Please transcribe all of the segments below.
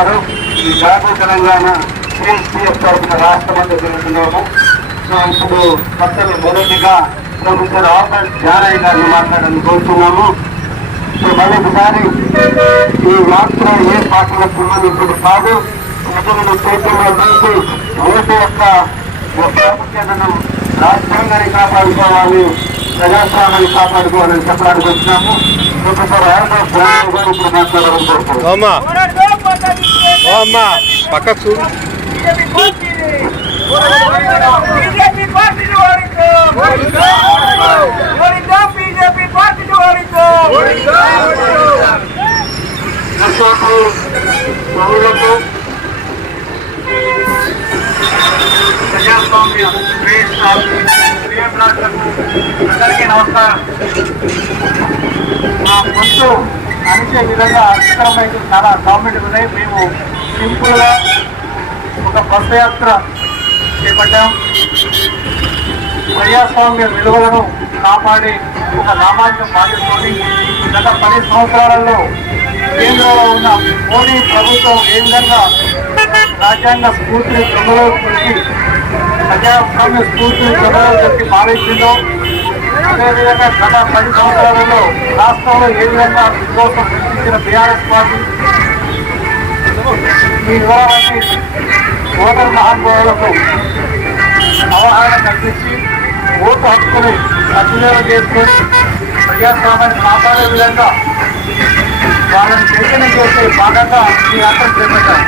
ఉన్నారు ఈ జాతీయ తెలంగాణ సిఎస్పిఎఫ్ తరఫున రాష్ట్ర మంత్రి జరుగుతున్నాము. సో ఇప్పుడు కొత్తలు మొదటిగా ప్రొఫెసర్ ఆఫర్ జానయ్య గారిని మాట్లాడాలని కోరుతున్నాము. సో మరొకసారి ఈ మాత్రం ఏ పాటల పిల్లలు ఇప్పుడు కాదు ప్రజలను చైతన్యం చేసి ఓటు యొక్క ప్రాముఖ్యతను రాజ్యాంగాన్ని కాపాడుకోవాలి ప్రజాస్వామ్యాన్ని కాపాడుకోవాలని చెప్పడానికి వచ్చినాము. ప్రొఫెసర్ ఆల్బర్ట్ అమ్మా చూడు బీజేపీ అనిచే విధంగా అక్షరమైతే చాలా గవర్నమెంట్ ఉన్నాయి మేము సింపుల్గా ఒక బస్సు యాత్ర చేపట్టాం. ప్రజాస్వామ్య విలువలను కాపాడి ఒక సామాజిక బాధ్యతతోని గత పది సంవత్సరాలలో కేంద్రంలో ఉన్న మోడీ ప్రభుత్వం ఏ విధంగా రాజ్యాంగ స్ఫూర్తిని ప్రజలో పెట్టి ప్రజాస్వామ్య స్ఫూర్తిని ప్రజలో పెట్టి పాలించిందో అదేవిధంగా గత పది సంవత్సరాలలో రాష్ట్రంలో ఏ విధంగా విశ్వాసం సృష్టించిన బీఆర్ఎస్ పార్టీ? ఈ వివరాలన్నీ ఓటర్ మహానుభావులకు అవగాహన కల్పించి ఓటు హక్కుని సద్వినియోగం చేసుకొని ప్రజాస్వామ్యాన్ని కాపాడే విధంగా వాళ్ళని చైతన్యం చేసే భాగంగా ఈ యాత్ర చేపట్టాం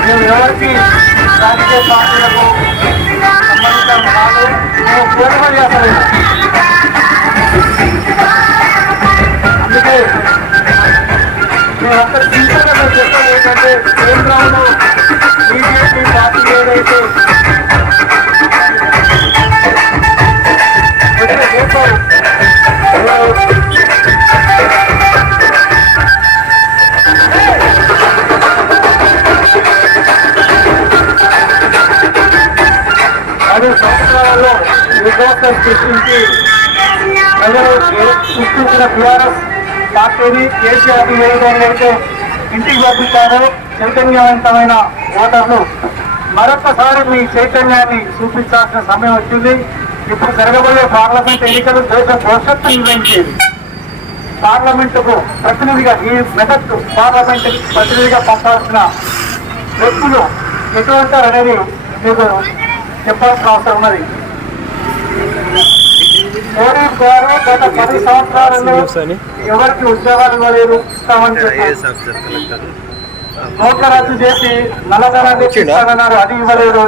మేము ఎవరికి రాజకీయ పార్టీలకు సంబంధించిన వాళ్ళు మేము కోరుకొని చేస్తలేదు అందుకే మేమంతా సింపుల్గా మేము చెప్పేది ఏంటంటే కేంద్రంలో బీజేపీ పార్టీ ఏదైతే పది సంవత్సరాలలో విశ్వాసం సృష్టించి ప్రజలు సృష్టించిన టీఆర్ఎస్ పార్టీని కేసీఆర్ ఏ అయితే ఇంటికి పంపిస్తారు. చైతన్యవంతమైన ఓటర్లు. మరొకసారి మీ చైతన్యాన్ని చూపించాల్సిన సమయం వచ్చింది. ఇప్పుడు జరగబోయే పార్లమెంట్ ఎన్నికలు దేశ భవిష్యత్తు నిర్ణయించేది. పార్లమెంటుకు ప్రతినిధిగా ఈ మెదక్ పార్లమెంట్ ప్రతినిధిగా పంపాల్సిన వ్యక్తులు ఎటువంటి అనేది మీకు చెప్పాల్సిన అవసరం ఉన్నది. మోడీ గారు గత పది సంవత్సరాలలో ఎవరికి ఉద్యోగాలు ఇవ్వలేదు. ఇస్తామని చెప్పారు. నోట్ల రద్దు చేసి నల్లధనాన్ని ఇస్తానన్నారు. అది ఇవ్వలేదు.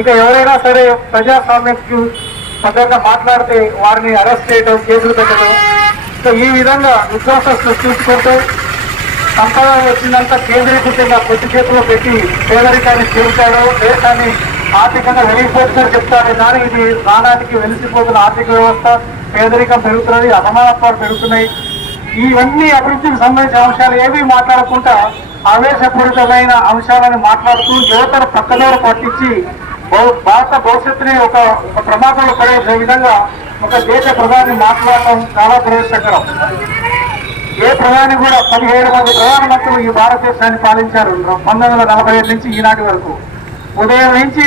ఇక ఎవరైనా సరే ప్రజాస్వామ్యకు పద్ధతిగా మాట్లాడితే వారిని అరెస్ట్ చేయడం కేసులు పెట్టడం. సో ఈ విధంగా విశ్వాసం సృష్టించుకుంటూ సంపద వచ్చిందంతా కేంద్రీకృతంగా కొద్ది చేతిలో పెట్టి పేదరికాన్ని తీర్చాడు దేశాన్ని ఆర్థికంగా వెలిగిపోతుందని చెప్తారు. కానీ ఇది నానాటికి వెలిసిపోతున్న ఆర్థిక వ్యవస్థ పేదరికం పెరుగుతున్నది అసమానత్వాలు పెరుగుతున్నాయి. ఇవన్నీ అభివృద్ధికి సంబంధించిన అంశాలు ఏవి మాట్లాడకుండా ఆవేశపూరితమైన అంశాలను మాట్లాడుతూ యువతను పక్కదోర పట్టించి భారత భవిష్యత్తుని ఒక ఒక ప్రమాదంలో పడే విధంగా ఒక దేశ ప్రధాని మాట్లాడటం చాలా దురదృష్టకరం. ఏ ప్రధాని కూడా పదిహేడు మంది ప్రధానమంత్రులు ఈ భారతదేశాన్ని పాలించారు. పంతొమ్మిది వందల నలభై ఏడు నుంచి ఈనాటి వరకు. ఉదయం నుంచి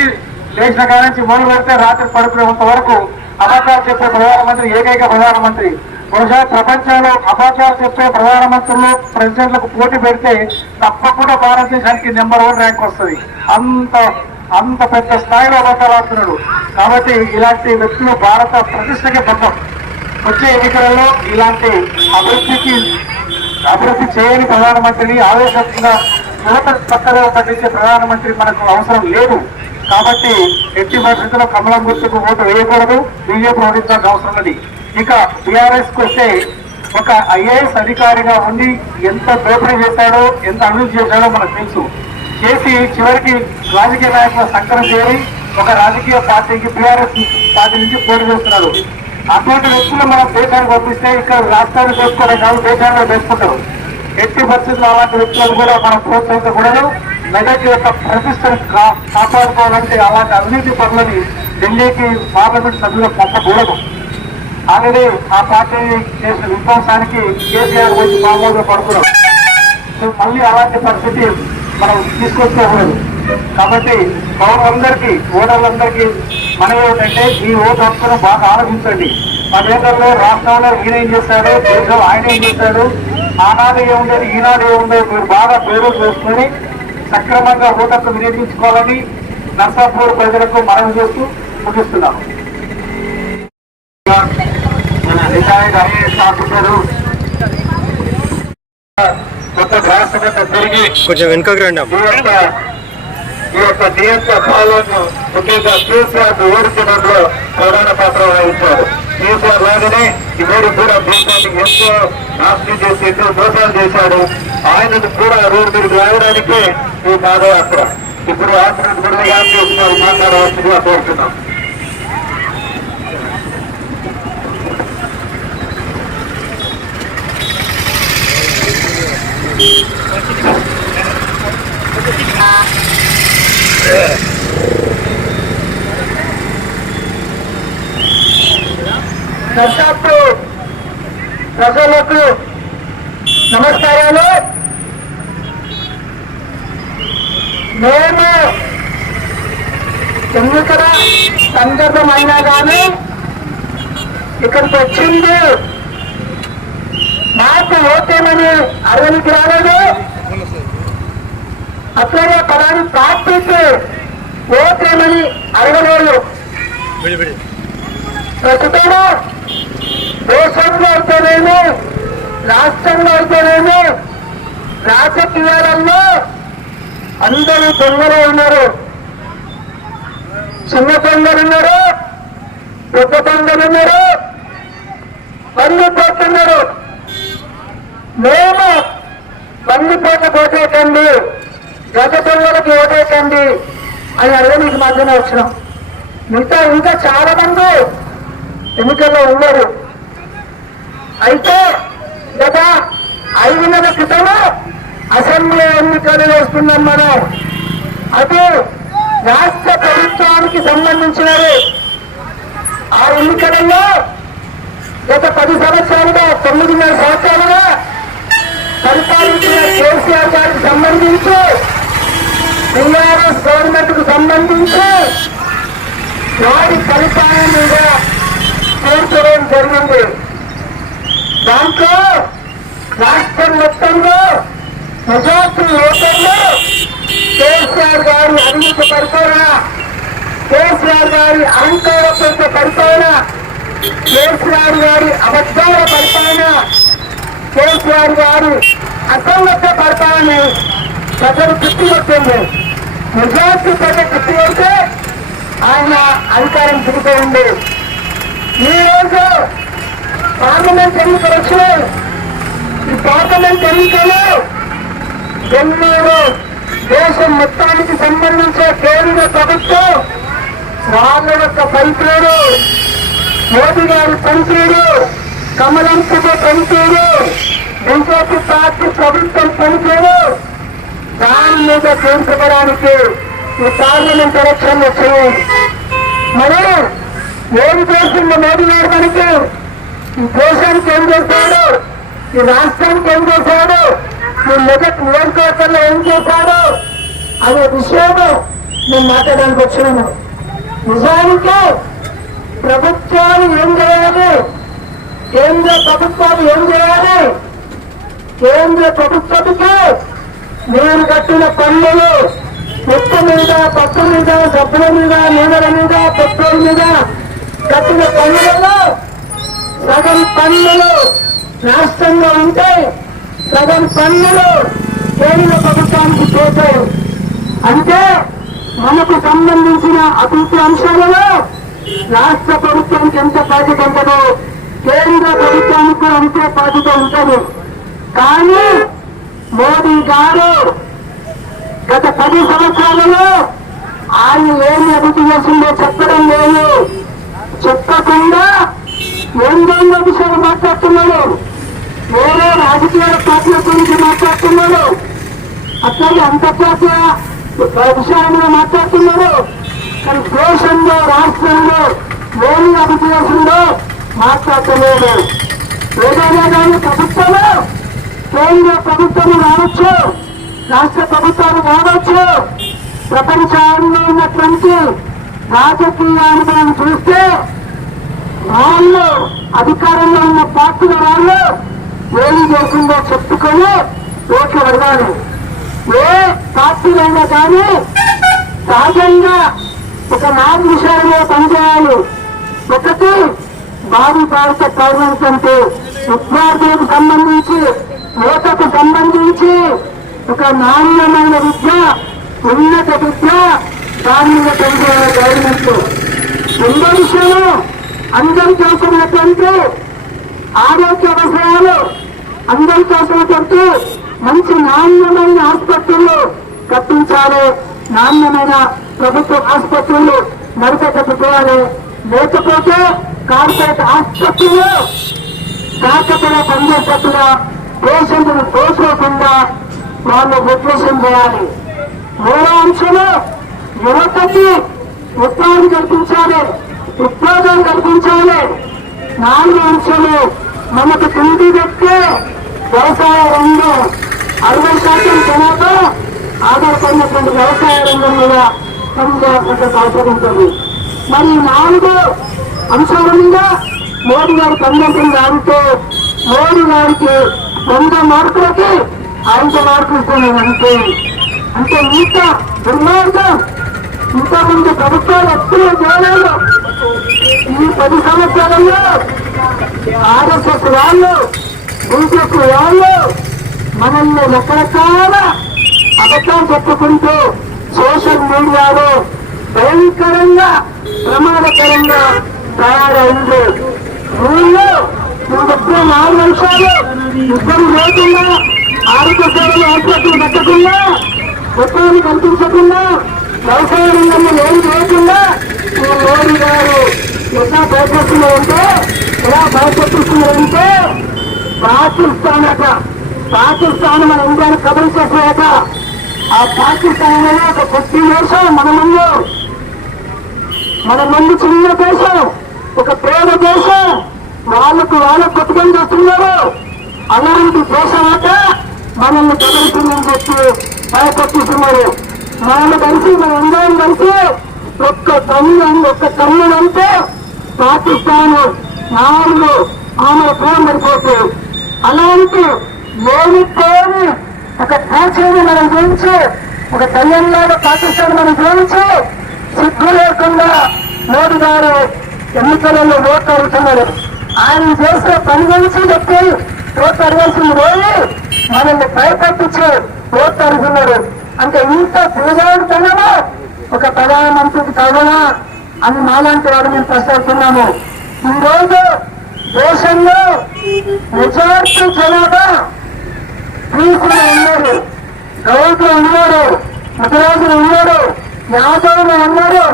లేచిన కాడ నుంచి మొదలు పెడితే రాత్రి పడుకునేంత వరకు అబద్ధాలు చెప్పే ప్రధానమంత్రి ఏకైక ప్రధానమంత్రి. బహుశా ప్రపంచంలో అబద్ధాలు చెప్పే ప్రధానమంత్రులు ప్రెసిడెంట్లకు పోటీ పెడితే తప్పకుండా భారతదేశానికి నెంబర్ వన్ ర్యాంక్ వస్తుంది. అంత అంత పెద్ద స్థాయిలో అబద్ధాలు కాబట్టి ఇలాంటి వ్యక్తులు భారత ప్రతిష్టకి బద్దం వచ్చే ఎన్నికలలో ఇలాంటి అభివృద్ధికి అభివృద్ధి చేయని ప్రధానమంత్రిని ఆవేశంగా యువత చక్కగా పండించే ప్రధానమంత్రి మనకు అవసరం లేదు. కాబట్టి ఎట్టి పరిస్థితుల్లో కమలం గుర్తుకు ఓటు వేయకూడదు. బీజేపీ ఓడించాల్సిన అవసరం ఉన్నది. ఇక బీఆర్ఎస్కు వస్తే ఒక ఐఏఎస్ అధికారిగా ఉండి ఎంత దోపిడీ చేశాడో ఎంత అభివృద్ధి చేశాడో మనకు తెలుసు. చేసి చివరికి రాజకీయ నాయకుల సంకరం చేరి ఒక రాజకీయ పార్టీకి బీఆర్ఎస్ పార్టీ నుంచి పోటీ చేస్తున్నారు. అటువంటి వ్యక్తులు మనం దేశానికి పంపిస్తే ఇక్కడ రాష్ట్రాన్ని చేసుకోవడం కాదు దేశాన్ని చేసుకుంటారు ఎట్టి పరిస్థితులు అలాంటి వ్యక్తులను కూడా మనం ప్రోత్సహించకూడదు మెదక్ యొక్క ప్రతిష్టను కాపాడుకోవాలంటే అలాంటి అవినీతి పనులని ఢిల్లీకి పార్లమెంట్ సభ్యులు పంపకూడదు. అలాగే ఆ పార్టీ చేసిన విధ్వంసానికి కేసీఆర్ వచ్చి మామూలుగా పడుతున్నాం మళ్ళీ అలాంటి పరిస్థితి మనం తీసుకొచ్చుకోకూడదు. కాబట్టి పౌరులందరికీ ఓటర్లందరికీ మనం ఏమిటంటే ఈ ఓటు హక్కును బాగా ఆలోచించండి పదేళ్ళలో రాష్ట్రంలో ఈయన ఏం చేశాడు దేశంలో ఆయన ఏం చేశాడు ఆనాడు ఏముండేది ఈనాడు ఏముండేది మీరు బాగా పేరు చేసుకొని సక్రమంగా ఓటు హక్కు వినియోగించుకోవాలని నర్సాపూర్ ప్రజలకు మనం చేస్తూ ముగిస్తున్నాం కొంచెం వెనుకకు రండి ఈ యొక్క డిఎస్ఏ పాలనను ముఖ్యంగా కేసీఆర్ ఓడించడంలో ప్రధాన పాత్ర వహించారు. కేసీఆర్ లాగానే ఇద్దరు కూడా దేశాన్ని ఎంతో నాశనం చేసి ఎంతో దోషాలు చేశాడు. ఆయనను కూడా రోడ్డు మీదకి రావడానికే ఈ పాదయాత్ర ఇప్పుడు ఆశ్రమం కూడా యాత్ర చేస్తున్నారు మాట్లాడవలసిందిగా కోరుతున్నాం. Yeah. దర్శకు ప్రజలకు నమస్కారాలు. మేము ఎన్నికల సందర్భం అయినా కానీ ఇక్కడికి వచ్చింది మాకు ఓటేమని అడగనికి రాలేదు అట్లనే పలాని అడగలేదు విడి విడి. ప్రస్తుతం దేశంలో అయితేనేమి రాష్ట్రంలో అయితేనేమి రాజకీయాలలో అందరూ దొంగలు ఉన్నారు. చిన్న దొంగలు ఉన్నారు పెద్ద దొంగలు ఉన్నారు బందిపోతున్నారు మేము బందిపోట పోటేకండి గత దొంగలకు ఓటేకండి అని అడగడానికి మధ్యన వచ్చినాం. మిగతా ఇంకా చాలా మంది ఎన్నికల్లో ఉన్నారు. అయితే గత ఐదు నెలల క్రితము అసెంబ్లీ ఎన్నికలు వేస్తున్నాం మనం. అది రాష్ట్ర ప్రభుత్వానికి సంబంధించినవి ఆ ఎన్నికలలో గత పది సంవత్సరాలుగా తొమ్మిదిన్నర సంవత్సరాలుగా పరిపాలించిన కేసీఆర్ గారికి సంబంధించి టీఆర్ఎస్ గవర్నమెంట్కు సంబంధించి వారి పరిపాలన మీద చేర్చడం జరిగింది. దాంట్లో రాష్ట్రం మొత్తంలో మెజార్టీ ఓటర్లు కేసీఆర్ గారి అవినీతి పరిపాలన కేసీఆర్ గారి అహంకారపూరిత పరిపాలన కేసీఆర్ గారి అబద్ధాల పరిపాలన కేసీఆర్ గారి అసంగత పరిపాలన ప్రజలు తృప్తి వచ్చింది మెజార్టీ ప్రజలు తృప్తి ఆయన అధికారం దిగిపోయింది. ఉంది ఈరోజు పార్లమెంట్ ఎన్నికలు ఈ పార్లమెంట్ ఎన్నికలు ఎన్నో దేశం మొత్తానికి సంబంధించిన కేంద్ర ప్రభుత్వం వాళ్ళ యొక్క పనితీరు మోదీ గారి పనితీరు కమలం పువ్వు పనితీరు బీజేపీ పార్టీ ప్రభుత్వం పనితీరు దాని మీద తీర్చడానికి ఈ పార్లమెంట్ ఎలక్షన్ వచ్చినాయి మరి ఏం చేసింది మోదీ గారి మనకి? ఈ దేశానికి ఏం చేశాడు ఈ రాష్ట్రానికి ఏం చేశాడు ఈ మెదక్ నియోజకవర్గంలో ఏం చేశాడు అనే విషయము నేను మాట్లాడడానికి వచ్చినాను. నిజానికి ప్రభుత్వాలు ఏం చేయాలి? కేంద్ర ప్రభుత్వాలు ఏం చేయాలి? కేంద్ర ప్రభుత్వానికి మీరు కట్టిన పన్నులు ఉప్పు మీద పప్పు మీద సబ్బుల మీద నూనెల మీద పెట్రోల్ మీద కట్టిన పన్నులలో సగం పన్నులు రాష్ట్రంలో ఉంటే సగం పన్నులు కేంద్ర ప్రభుత్వానికి చేశారు అంటే మనకు సంబంధించిన అభివృద్ధి అంశాలలో రాష్ట్ర ప్రభుత్వానికి ఎంత బాధ్యత ఉంటుందో కేంద్ర ప్రభుత్వానికి కూడా అంతే బాధ్యత ఉంటుంది. కానీ మోడీ గారు గత పది సంవత్సరాలలో ఆయన ఏమి అభివృద్ధి చేసిందో చెప్పడం లేదు. చెప్పకుండా ఏందేందో విషయాలు మాట్లాడుతున్నాడు. వేరే రాజకీయ పార్టీల గురించి మాట్లాడుతున్నాడు. అట్లాగే అంతర్జాతీయ విషయాలు మాట్లాడుతున్నాడు. కానీ దేశంలో రాష్ట్రంలో ఏమి అభివృద్ధి చేసిందో మాట్లాడలేదు ఏదైనా కానీ ప్రభుత్వము కేంద్ర ప్రభుత్వం రావచ్చు రాష్ట్ర ప్రభుత్వాలు రావచ్చు. ప్రపంచంలో ఉన్నటువంటి రాజకీయ అనుభవం చూస్తే వాళ్ళు అధికారంలో ఉన్న పార్టీల వాళ్ళు ఏమి చేసిందో చెప్పుకొని ఓట్లు అడగాలి ఏ పార్టీలైనా కానీ సహజంగా ఒక నాలుగు విషయాల్లో పనిచేయాలి. ఒకటి భావి భారత పౌరులంటే విద్యార్థులకు సంబంధించి యువతకు సంబంధించి ఒక నాణ్యమైన విద్య ఉన్నత విద్య దాని మీద పనిచేయాలి గవర్నమెంట్. రెండో విషయంలో అందరూ చేస్తున్నటువంటి ఆరోగ్య అవసరాలు అందరూ చేసినటువంటి మంచి నాణ్యమైన ఆసుపత్రులు కట్టించాలి. నాణ్యమైన ప్రభుత్వ ఆసుపత్రులు నడిపెట్టుకోవాలి లేకపోతే కార్పొరేట్ ఆసుపత్రులు కాకపోతే పనిచేసేట్టుగా పేషెంట్ను తోసుకోకుండా వాళ్ళు రిప్రెషన్ చేయాలి. మూడో అంశంలో యువతకి ఉపాధి కల్పించాలి. ఉద్యోగాలు కల్పించాలి. నాలుగు అంశాలు మనకు తిండి పెట్టే వ్యవసాయ రంగం అరవై శాతం జనాభా ఆధారపడినటువంటి వ్యవసాయ రంగం మీద పనిచేయాల్సిన అవసరం ఉంటుంది మరి నాలుగు అంశాల మీద మోడీ గారు పనిచేసిన దానితో మోడీ గారికి వంద మార్కులకి ఐదు మార్కులు ఇస్తున్నాను అంటే అంటే ఇంత దుర్మార్గం ఇంతకుముందు ప్రభుత్వాలు ఎప్పుడూ చేయలేదు ఈ పది సంవత్సరాల్లో ఆర్ఎస్ఎస్ వాళ్ళు బీజేపీ వాళ్ళు మనల్ని రకరకాల అబద్ధాలు చెప్పుకుంటూ సోషల్ మీడియాలో భయంకరంగా ప్రమాదకరంగా తయారైంది. వీళ్ళు నువ్వు చెప్పిన నాలుగు నిమిషాలు ఇద్దరు లేకుండా ఆరోగ్య సేవలు ఏర్పాట్లు పెట్టకుండా ఉపాధి కల్పించకుండా వ్యవసాయ రంగంలో ఏం చేయకుండా మోడీ గారు ఎలా భయపెడుతున్నారంటే ఎలా భయపెట్టిస్తున్నారంటే పాకిస్తాన్ అట పాకిస్తాన్ మన ఇండియాను కబురు చేసాక ఆ పాకిస్తాన్ అనేది ఒక కొద్ది దేశం మన ముందు మన ముందు చిన్న దేశం ఒక పేద దేశం వాళ్ళకు వాళ్ళకు కొట్టుకొని చేస్తున్నారు. అలాంటి దేశం అట మనల్ని కదులుతుందని చెప్పి భయపెట్టిస్తున్నారు వాళ్ళు కలిసి మన అందరం కలిసి ఒక్క తమ్ముడు ఒక్క తమ్ముడు అంటే పాకిస్తాన్ నాలుగు ఆమె ప్రేమ పడిపోతాయి అలాంటి ఏమి పేరు ఒక దేశాన్ని మనం గురించి ఒక దయ్యంలాగా పాకిస్తాన్ మనం గురించి సిగ్గు లేకుండా మోడీ గారు ఎన్నికలలో ఓట్లు అడుగుతున్నారు. ఆయన చేసిన పని గురించి చెప్పి ఓట్లు అడగాల్సింది పోయి మనల్ని భయపట్టించి ఓట్లు అడుగుతున్నారు. అంటే ఇంత పూజాడుతున్నామా ఒక ప్రధానమంత్రికి తగనా అని మాలాంటి వారు మేము ప్రశ్నిస్తున్నాము. ఈరోజు దేశంలో మెజార్టీ జనాభా క్రీస్తులు ఉన్నారు. గౌతులు ఉన్నారు. ముఖరాజులు ఉన్నారు. యాదవులు ఉన్నారు.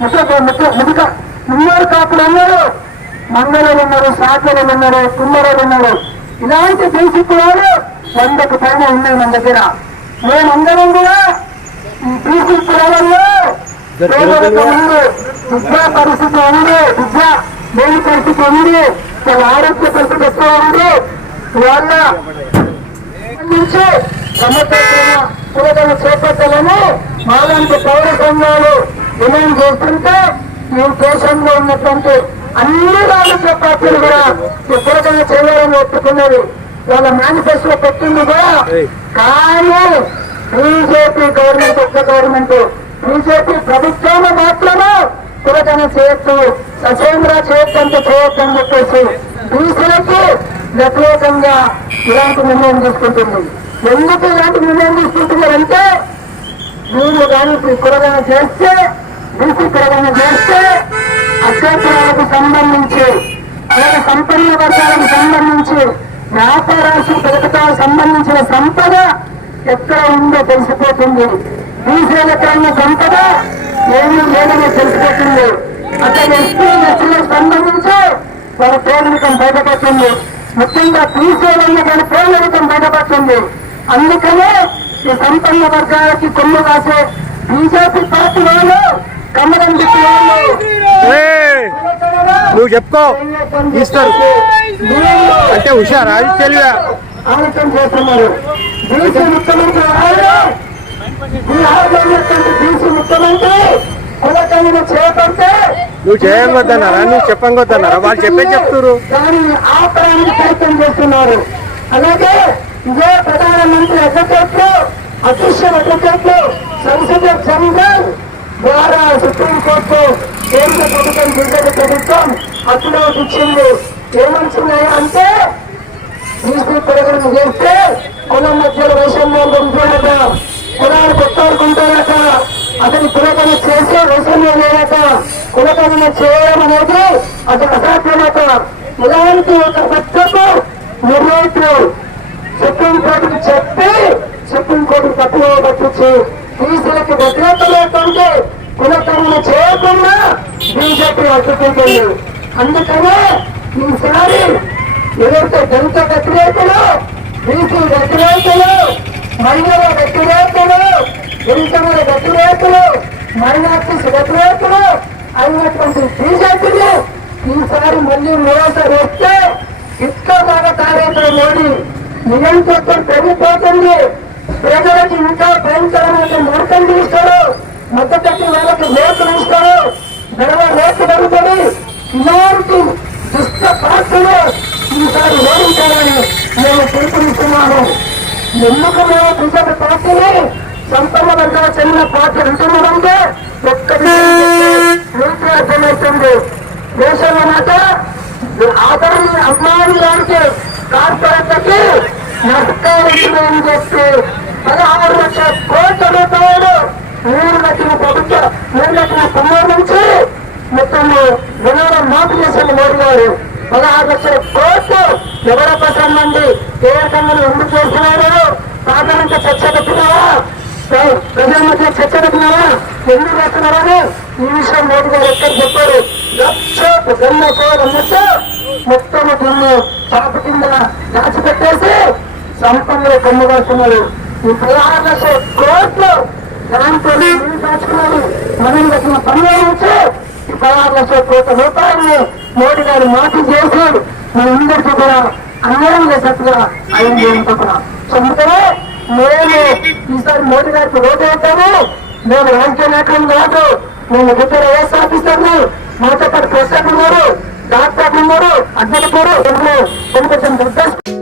ముఖ ముఖ కాపులు ఉన్నారు. మంగళలు ఉన్నారు సాకలు ఉన్నారు కుమ్మరలు ఉన్నారు. ఇలాంటి దేశీ కులాలు వందకు పైన ఉన్నాయి మన దగ్గర. మేమందరం కూడా ఈ దేశీ కులాలలో విద్యా పరిస్థితి ఉంది విద్య లేని పరిస్థితి ఉంది వాళ్ళ ఆరోగ్య పరిస్థితి ఎక్కువ ఉంది వాళ్ళ నుంచి సమర్థమైన పురోగతి చేపట్టాలని మాలాంటి పౌర సంఘాలు డిమాండ్ చేస్తుంటే ఈ దేశంలో ఉన్నటువంటి అన్ని రాజకీయ పార్టీలు కూడా ఎప్పటికైనా చేయాలని ఒప్పుకున్నది. వాళ్ళ మేనిఫెస్టో పెట్టింది కూడా. కానీ బీజేపీ గవర్నమెంట్ ఒక్క గవర్నమెంట్ బీజేపీ ప్రభుత్వం మాత్రమే కులజన చేయొచ్చు ససేంద్ర చేయొచ్చు అని చెప్పేసి బీసీలకి వ్యతిరేకంగా ఇలాంటి నిర్ణయం తీసుకుంటుంది. ఎందుకు ఇలాంటి నిర్ణయం తీసుకుంటున్నారంటే వీళ్ళు కానీ కులగన చేస్తే బీసీ కులగన చేస్తే అత్యాచారాలకు సంబంధించి అలాగే సంపన్న వర్గాలకు సంబంధించి వ్యాపారాలకు పెరుగుతాలకు సంబంధించిన సంపద ఎక్కడ ఉందో తెలిసిపోతుంది. ఎక్కడన్న సంపద? ఏమీ లేదని తెలిసిపోతుంది. అక్కడ ఎస్పీ ఎస్టీలకు సంబంధించి వాళ్ళ పేదరికం బయటపడుతుంది. ముఖ్యంగా బీసీలన్న దాని పేదరికం బయటపడుతుంది. అందుకనే ఈ సంపన్న వర్గాలకి కొమ్ము కాసే బీజేపీ పార్టీ వాళ్ళు తిప్పి వాళ్ళు! నువ్వు చెప్పుకో ఇస్తారు. అంటే హుషారా? అది తెలివా. ఆలోచన చేస్తున్నారు బీసీ ముఖ్యమంత్రి ముఖ్యమంత్రి చేపడితే నువ్వు చేయగొద్దన్నారా? నువ్వు చెప్పగొద్దన్నారా? వాళ్ళు చెప్పే చెప్తున్నారు దానిని ఆపడానికి ప్రయత్నం చేస్తున్నారు. అలాగే ఇదే ప్రధానమంత్రి అడ్వకేట్లు అఫీషియల్ అడ్వకేట్లు సంసద జనరల్ ద్వారా సుప్రీంకోర్టు కేంద్ర ప్రభుత్వం బీజేపీ ప్రభుత్వం అప్పుడు ఇచ్చింది ఏమంటున్నాయి అంటే బీసీ ప్రజలను చేస్తే కులం మధ్యలో వైషమ్యం ఉంటుందట కులాలు కొట్టాడుకుంటారట అతని కులకన చేస్తే వైషమ్యం లేదట. కులకన చేయడం అనేది అతను అసాధ్యమట. ఇలాంటి ఒక సత్యము నిర్ణయితూ సుప్రీంకోర్టుకు చెప్పి సుప్రీంకోర్టు తప్పులో పట్టించి బీసీలకు వ్యతిరేకమైనటువంటి కులకరణ చేయకుండా బీజేపీ అడ్డుకుంటుంది. అందుకనే ఈసారి ఎవరైతే దళిత వ్యతిరేకులు బీసీ వ్యతిరేకులు మహిళల వ్యతిరేకులు గిరిజనుల వ్యతిరేకులు మైనార్టీస్ వ్యతిరేకులు అయినటువంటి బీజేపీని ఈసారి మళ్ళీ నిరాశ వేస్తే ఇక్కడలాగా తయారైన మోడీ నియంత్రత్వం పెరిగిపోతుంది. ప్రజలకి ఇంకా భయంకరమైన నరకం తీస్తారు. మద్దతు వాళ్ళకి లోతులు ఇస్తారు గడవ లోతు పెరుగుతుంది. ఇలాంటి దుష్ట పార్టీలు ఈసారి ఓడించాలని మేము పిలుపునిస్తున్నాను ఎందుకు మేము బీజేపీ పార్టీని సంపన్న వర్గాల చెందిన పార్టీ అంటున్నామంటే ఒక్కటి మీకు అర్థమవుతుంది దేశంలో మాట ఆదరణ అమ్మాయి లాంటి కార్పొరేట్లకి నష్టం చెప్పి పదహారు లక్షల కోట్ల రూపాయలు మూడు లక్షల ప్రభుత్వం మూడు లక్షల తొమ్మిది నుంచి మొత్తం వినోదం మాఫీ చేసిన మోడీ గారు పదహారు లక్షల కోట్లు ఎవరి కోసం నుండి కీలకంగా ఎందుకు చేస్తున్నారు? సాధారణ చర్చ పెట్టినావా ప్రజల మధ్య చర్చ పెట్టినావా ఎందుకు చేస్తున్నారని ఈ విషయం మోడీ గారు ఎక్కడ చెప్పారు? లక్ష గన్న అన్నట్టు మొత్తం దీన్ని చాప కింద దాచిపెట్టేసి సంపన్నులు కొమ్ము ఈ పదహారు లక్షల కోట్లు దాంతో దాచుకున్నారు మనం వచ్చిన పనుల నుంచి సవాల్ లక్షల కోట్ల రూపాయలను మోడీ గారు మాఫీ చేశారు మనందరికీ కూడా అన్యాయం చేసేట్టుగా ఆయన చేయడంతో కూడా సో మేము ఈసారి మోడీ గారికి ఓటు వేస్తాము మేము రాజకీయ నాయకులు కాదు మేము ఇద్దరు వైఎస్ ఆఫీసర్లు మాతో పాటు ప్రశాంత్ గారు డాక్టర్ గారు అడ్డల గారు కొంచెం